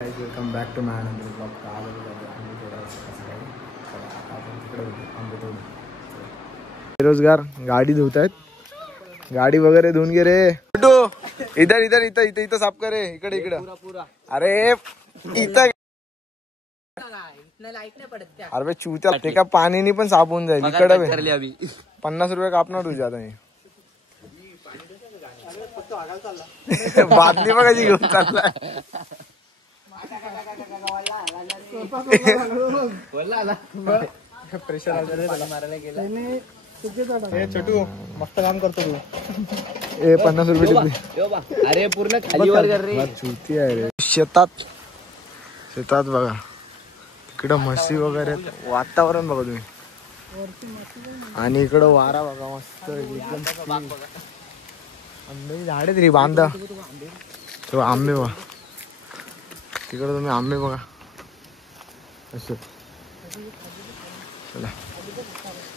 Welcome back to my another blog. का आम्ही थोडा सकाळी आता आपण तिकडे आंबे तोडू. बेरोजगार गाडी धुत आहेत. गाडी वगैरे धुवून घे रे. इधर इधर इथं इथं इथं साफ करे. इकडे इकडं. अरे इथं अरे चूत्या ते का पाणीनी पण साफ होऊन जाईल. इकडे 50 रुपये कापणार तुझ्या आता. बादली बघायची घेऊन चाललाय. प्रेशर छोटू मस्त काम करतो तू. 50 रुपये टिपली. अरे पूर्ण खाली वर कर रे. चुती आहे रे. शेतात बघा इकडं म्हशी वगैरे वातावरण बघा तुम्ही. आणि इकडं वारा बघा मस्त एकदम. आंबे झाडे तरी बांधा तो आंबे बघा. तिकडे तुम्ही आंबे बघा असं. चला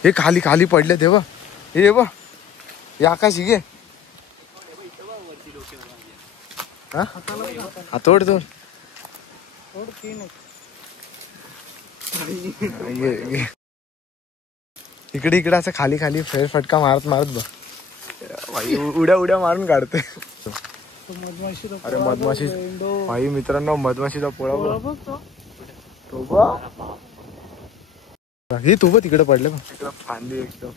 हे खाली खाली पडले ते बघ. हे बघ हे आकाश घे. हा तोड तोड. इकडे इकडे असं खाली खाली फेर फटका मारत मारत बघ. उड्या उड्या मारून काढते. अरे मधमाशी भाई मित्रांनो मधमाशीचा पोळा हे तो तिकडे पडलं. तिकडं फांदी एकदम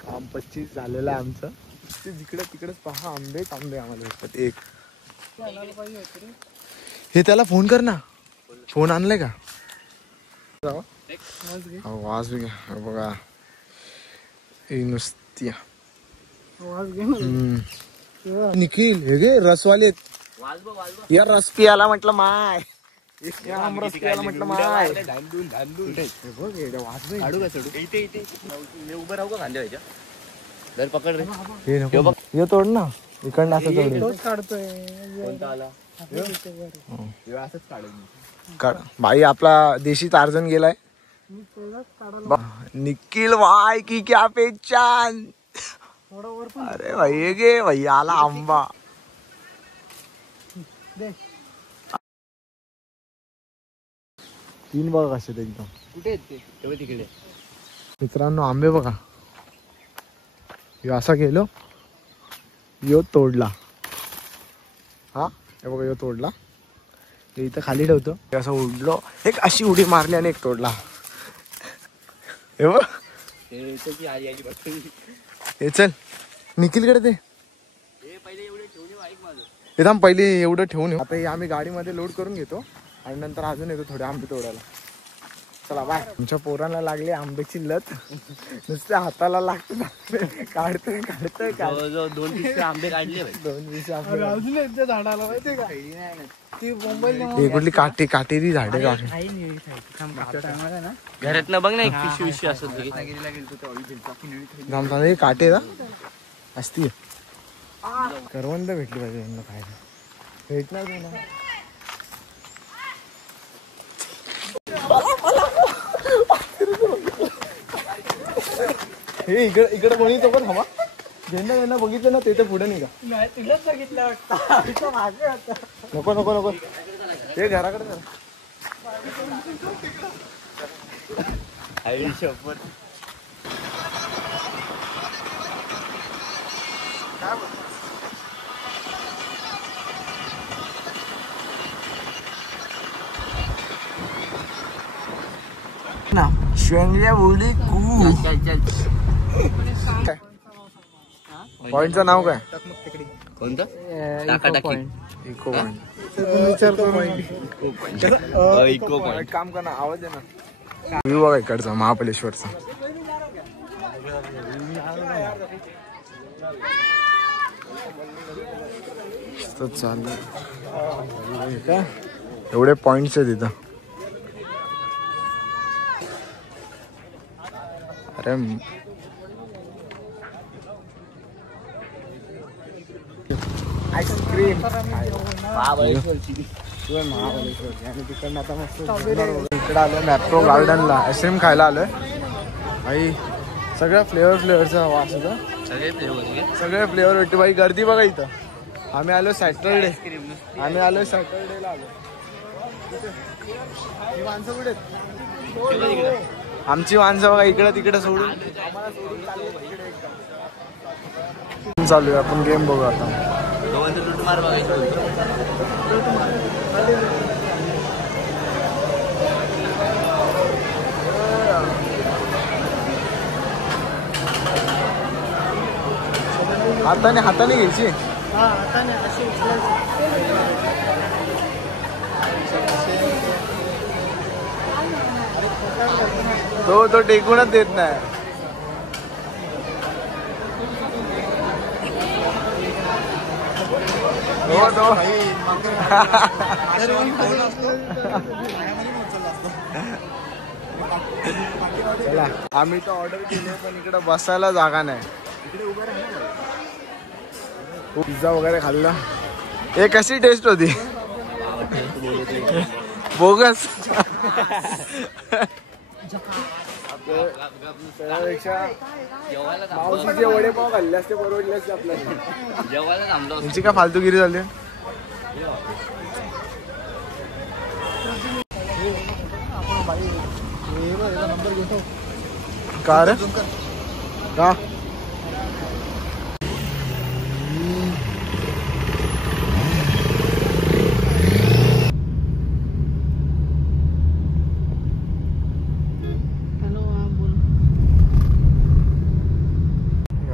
काम 25 झालेलं आहे आमचं. ते जिकडे तिकडेच पहा आंबे आंबे आम्हाला भेटतात. एक हे त्याला फोन कर ना. फोन आणलाय का. वाज बी घ्या बघा. नुसती निखिल हे गे रसवाले. या रस पियाला म्हटलं माय. आमरस पियाला म्हटलं माय. उभं राहू का खांद्या व्हायच्या जर पकड रे. हे तोड ना इकडनं असं तोड. काढतोय भाई आपला देशी टार्झन गेलाय. निखिल वाय की क्या पेचान. अरे भाई गे भाई आला आंबा. तीन बघा कसे एकदम. कुठे आहेत ते तेवढे तिकडे. मित्रांनो आंबे बघा. असा गेलो यो तोडला. हा हे बघा यो तोडला. इथं खाली ठेवतो. असं उडलो एक अशी उडी मारली आणि एक तोडला. हे बघ हे चल निखिलकडे ते. थांब पहिले एवढं ठेवून येऊ. आता हे आम्ही गाडीमध्ये लोड करून घेतो आणि नंतर अजून येतो थोडे आंबे तोडायला. चला बाय. आमच्या पोरांना लागली आंब्याची लत. नुसत्या हाताला लागतं काढतोय काढतोय. 2-3 आंबे काढले. 2-20 आंबे झाडाला माहितीये का. ही कुठली काटे काटेरी झाडे. घरात ना बघ ना एक पिशवी असत. काटे असती. करवंद भेटली पाहिजे यांना खायला. भेटणार तुला. हे इकडे इकडे कोणी तो पण हवा. ज्यांना ज्यांना बघितलं ना ते तर पुढे निघा. तुलाच बघितलं नको नको नको. हे घराकडे ना शेंगल्या बोली कू. पॉइंटचं नाव काय. कोणतं इको पॉइंट. काम कर ना आवाज आहे ना. व्ह्यू बघा इकडचा महाबळेश्वरचा. चालू एवढे पॉइंट्स आहेत तिथं. अरे आईस्क्रीम महाबळेश्वर आणि तिकडनं आता मस्त इकडे आलो मॅप्रो गार्डनला. आईस्क्रीम खायला आलोय भाई. सगळ्या फ्लेवरचा वास होता. सगळे फ्लेवर भेटते भाई. गर्दी बघा इथं. आम्ही आलो सॅटरडेला आलो. आमची माणसं बघा इकडे तिकडे सोडून चालू आहे. आपण गेम बघू आता. लूटमार बघायचं. हाताने हाताने घ्यायची. तो टेकूनच देत नाही. आम्ही तर ऑर्डर केली पण इकडे बसायला जागा नाही. पिझ्झा वगैरे खाल्ला. हे कशी टेस्ट होती? बोगस. मावशीचे वडेपाव खाल्ले असते परवडले असते आपल्याला. जेवायला थांबलो. तुमची काय फालतूगिरी झाली? का रे? का?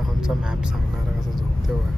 आमचा मॅप सांगणार कसं झोपते बघा.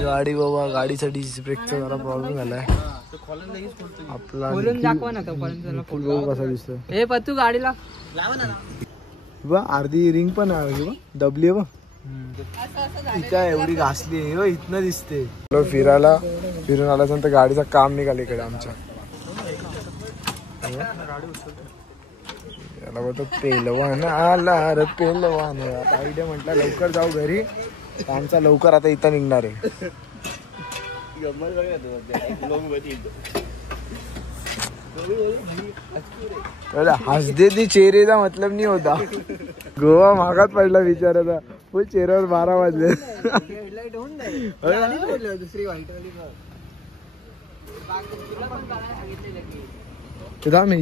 गाडी बाबा गाडीसाठी ब्रेकचा जरा प्रॉब्लेम झालाय. आपला फुल बघू कसा दिसतोय. हे पत्तू गाडीला बा अर्धी रिंग पण आहे दबली बा. काय एवढी घासली आहे इथनं दिसते. फिरायला फिरून आल्यानंतर गाडीचं काम निघालं इकडे आमच्या. याला बोलतो पेलवान आला रे पेलवान. आता आयडिया म्हटलं लवकर जाऊ घरी. आमचा लवकर आता इथं निघणार आहे. हसदे ती चेहरेचा मतलब नाही होता. गोवा मागात पडला बिचाराचा. फुल चेहऱ्यावर 12 वाजले.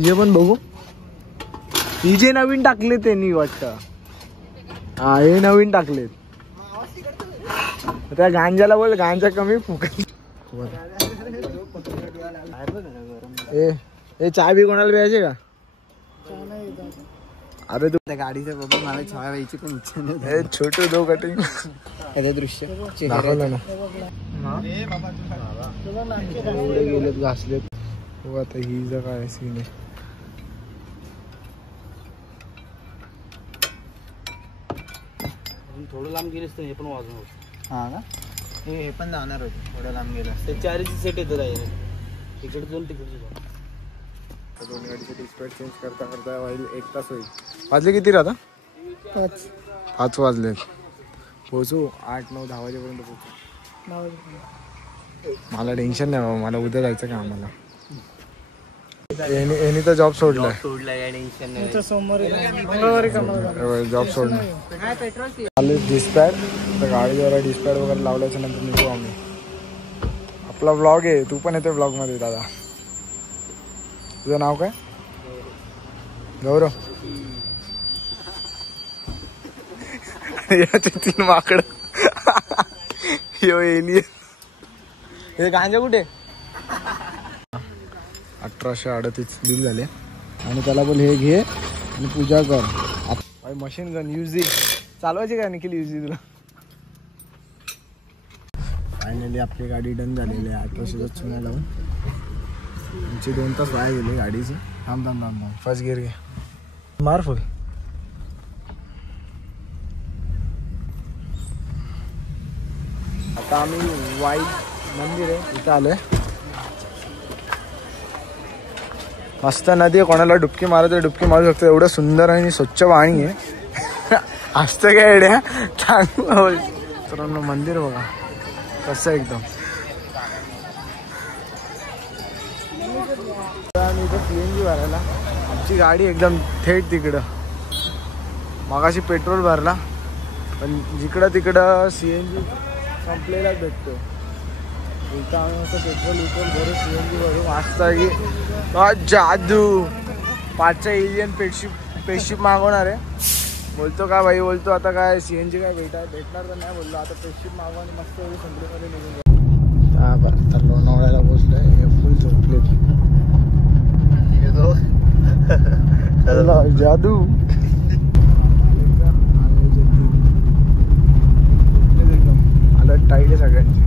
हे पण बघू. ही जे नवीन टाकले त्यांनी वाटतं. हा हे नवीन टाकलेत. त्या गांजाला बोल गांजा कमी फुकट. ए चाय बी कोणाला प्यायचे का? अरे तू गाडीचं बाबा मला छाया व्हायची पण इच्छा नाही. छोटे दो कटिंग हे दृश्य दाखवलं ना. गेलेत घासलेत. हो आता ही जर काय सीन आहे. थोडं लांब गेलेस तर हे पण वाजून होत. हा का? हे पण जाणार होते थोडं लांब गेलं. ते चारीची सेट येतं राहिले. तिकडे जाऊन तिकडे जाऊन. दोन्ही गाडीचे डिस्प्ले चेंज करता करता होईल 1 तास होईल. वाजले किती राहता? 5 वाजलेत. पोहोचू 8, 9, 10 वाजेपर्यंत पोहोचू. मला टेन्शन नाही बाबा. मला उद्या जायचं का आम्हाला. यांनी तर जॉब सोडलाय. सोडलाय टेन्शन नाही. जॉब सोडणार. डिस्पॅच तर गाडी जरा डिस्पॅच वगैरे लावल्याच्या नंतर निघू आम्ही. आपला ब्लॉग आहे. तू पण येते ब्लॉग मध्ये दादा. तुझं नाव काय? गौरव. याच्यातील माकड एलियन. हे गांजा कुठे? 1838 बिल झाले. आणि त्याला बोल हे घे आणि पूजा कर. मशीन गन युझी चालवायची का निखिल युझी तुला? फायनली आपली गाडी डन झालेली आहे. 1800चा चुना लावून. आमचे 2 तास वाया गेले गाडीचे. थांब फर्स्ट गिअर घे. मार फुल. आता आम्ही वाईट मंदिर आहे इथं आलोय. मस्त नदी आहे, कोणाला डुबकी मारायचं डुबकी मारू शकतो. एवढं सुंदर आणि स्वच्छ पाणी आहे. असतं काय एड्या चांगलं. मंदिर बघा कसं एकदम. आम्ही इथं CNG भरायला, आमची गाडी एकदम थेट तिकडं. मगाशी पेट्रोल भरला पण जिकडं तिकडं CNG संपलेलाच भेटतो. इथं आम्ही मस्त पेट्रोल भरू CNG भरू. मस्त आहे की जादू. 5चा एलियन पेशशिप मागवणार आहे. बोलतो का भाई, बोलतो आता काय CNG काय भेटणार तर नाही. बोललो आता पेशशिप मागवा आणि मस्त एवढी समुद्रामध्ये निघून जा. हा बरं, तर लोणावळ्याला पोचलोय. हे फुल झोपलेत. जादू. एकदम अलर्ट टाईट आहे सगळ्यांची.